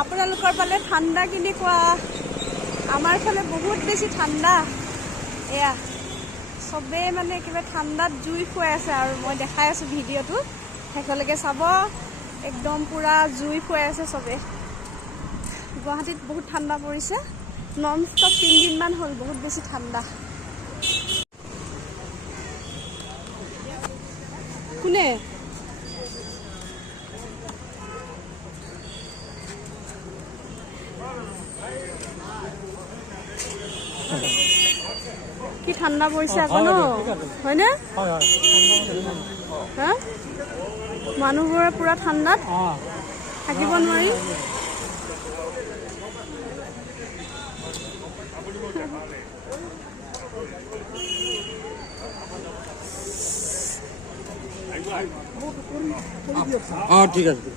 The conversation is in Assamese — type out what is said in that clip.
আপোনালোকৰ ফালে ঠাণ্ডা কেনেকুৱা? আমাৰ ফালে বহুত বেছি ঠাণ্ডা। এয়া চবে মানে কিবা ঠাণ্ডাত জুই ফুৱাই আছে আৰু মই দেখাই আছোঁ ভিডিঅ'টো, শেষলৈকে চাব। একদম পুৰা জুই ফুৱাই আছে চবে। গুৱাহাটীত বহুত ঠাণ্ডা পৰিছে, নন ষ্টপ 3 দিনমান হ'ল, বহুত বেছি ঠাণ্ডা। কোনে কি ঠাণ্ডা পৰিছে আকৌ ন, হয়নে? হা, মানুহবোৰে পুৰা ঠাণ্ডাত থাকিব নোৱাৰি। ঠিক আছে।